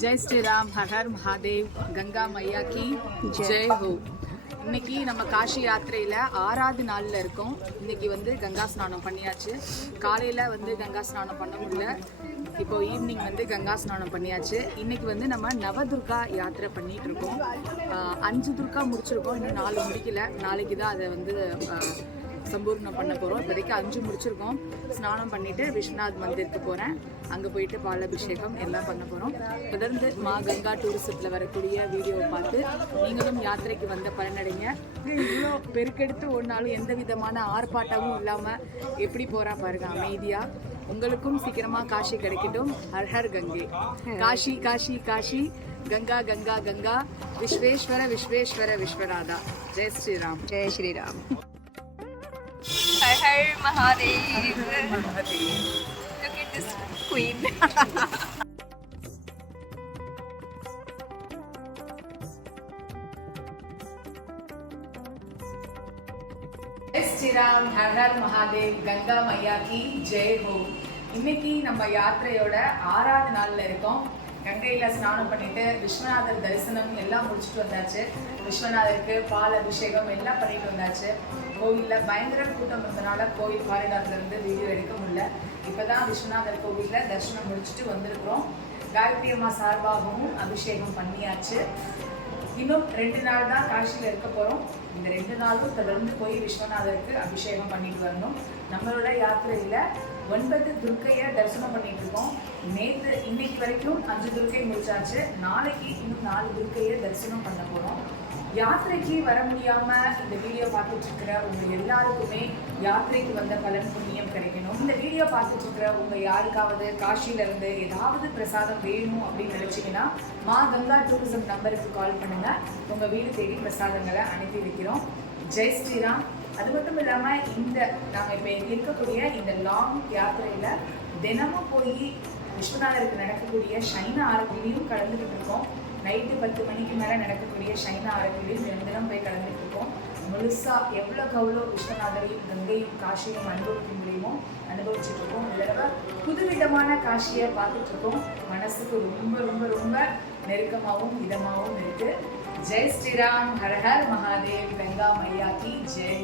Jai Shriram her Mahadev Ganga மையா கி ஜெய் ஹோ இன்னைக்கு நம்ம காஷி யாத்திரையில ஆறாவது நாள்ல இருக்கோம். இன்னைக்கு வந்து கங்கா ஸ்நானம் பண்ணியாச்சு. காலையில வந்து கங்கா ஸ்நானம் பண்ண முடியல. இப்போ ஈவினிங் வந்து கங்கா ஸ்நானம் பண்ணியாச்சு. இன்னைக்கு வந்து நம்ம நவதுர்கா யாத்திரை பண்ணிட்டு இருக்கோம். அஞ்சு துர்கா முடிச்சிருக்கோம். இன்னும் நாலு முடிக்கல. நாளைக்கு தான் அதை வந்து சம்பூர்ணம் பண்ண போகிறோம் இப்போதைக்கு அஞ்சு முடிச்சிருக்கோம். ஸ்நானம் பண்ணிவிட்டு விஸ்வநாத் மந்திருக்கு போகிறேன் அங்கே போயிட்டு பாலாபிஷேகம் எல்லாம் பண்ண போகிறோம் தொடர்ந்து மா கங்கா டூரிசத்தில் வரக்கூடிய வீடியோவை பார்த்து நீங்களும் யாத்திரைக்கு வந்த பலனடைங்க. இவ்வளோ பெருக்கெடுத்து ஒன்றாலும் எந்த விதமான ஆர்ப்பாட்டமும் இல்லாமல் எப்படி போகிறா பாருங்க அமைதியாக உங்களுக்கும் சீக்கிரமாக காஷி கிடைக்கட்டும். ஹர்ஹர் கங்கை. காஷி காஷி காஷி கங்கா கங்கா கங்கா. விஸ்வேஸ்வர விஸ்வேஸ்வர விஸ்வநாதா. ஜெய் ஸ்ரீராம். ஜெய் ஸ்ரீராம். हर हर Mahadev Look at this queen. Jai Shriram her her Mahadev Ganga மையா கி ஜெய் ஹோ இன்னைக்கு நம்ம யாத்திரையோட ஆறாவது நாள்ல இருக்கோம் கங்கையில ஸ்நானம் பண்ணிட்டு விஸ்வநாதர் தரிசனம் எல்லாம் முடிச்சுட்டு வந்தாச்சு. விஸ்வநாதருக்கு பால் அபிஷேகம் எல்லாம் பண்ணிட்டு வந்தாச்சு. கோவில்ல பயங்கர கூட்டம் இருந்தனால கோவில் காரிடார்ல இருந்து வீடியோ எடுக்க முடியல. இப்பதான் விஸ்வநாதர் கோவில்ல தரிசனம் முடிச்சுட்டு வந்திருக்கிறோம். காயத்ரி அம்மா சார்பாகவும் அபிஷேகம் பண்ணியாச்சு. இன்னும் ரெண்டு நாள் தான் காசியில் இருக்க போகிறோம் இந்த ரெண்டு நாளும் தொடர்ந்து போய் விஸ்வநாதருக்கு அபிஷேகம் பண்ணிட்டு வரணும். நம்மளோட யாத்திரையில் ஒன்பது துர்க்கையை தரிசனம் பண்ணிட்டு இருக்கோம் நேற்று இன்னைக்கு வரைக்கும் அஞ்சு துர்க்கை முடிச்சாச்சு. நாளைக்கு இன்னும் நாலு துர்க்கையை தரிசனம் பண்ண போகிறோம் யாத்திரைக்கு வர முடியாம இந்த வீடியோ பார்த்துட்டு இருக்கிற உங்க எல்லாருக்குமே யாத்திரைக்கு வந்த பலன் புண்ணியம் கிடைக்கணும். இந்த வீடியோ பார்த்துட்டு இருக்கிற உங்க யாருக்காவது காஷில இருந்து ஏதாவது பிரசாதம் வேணும் அப்படின்னு நினைச்சீங்கன்னா மா கங்கா டூரிசம் நம்பருக்கு கால் பண்ணுங்க. உங்க வீடு தேடி பிரசாதங்களை அனுப்பி வைக்கிறோம். ஜெய் ஸ்ரீராம். அது மட்டும் இல்லாமல் இந்த நாங்கள் இப்போ இருக்கக்கூடிய இந்த லாங் யாத்திரையில் தினமும் போய் விஸ்வநாதருக்கு நடக்கக்கூடிய சைன ஆரத்திலையும் கலந்துக்கிட்டு இருக்கோம். நைட்டு பத்து மணிக்கு மேலே நடக்கக்கூடிய சைன ஆரத்திலையும் தினம் தினம் போய் கலந்துக்கிட்டு இருக்கோம். முழுசா எவ்வளோக்கு எவ்வளோ விஸ்வநாதரையும் கங்கையும் காஷியும் அனுபவிக்க முடியுமோ அனுபவிச்சுட்டு இருக்கோம். இந்த தடவை புதுவிதமான காஷியை பார்த்துட்டு இருக்கோம். மனசுக்கு ரொம்ப ரொம்ப ரொம்ப நெருக்கமாகவும் இதமாகவும் இருக்குது இருக்கு ஜெய் ஸ்ரீராம் ஹர ஹர் மகாதேவ் கங்கா மையா கி ஜெய்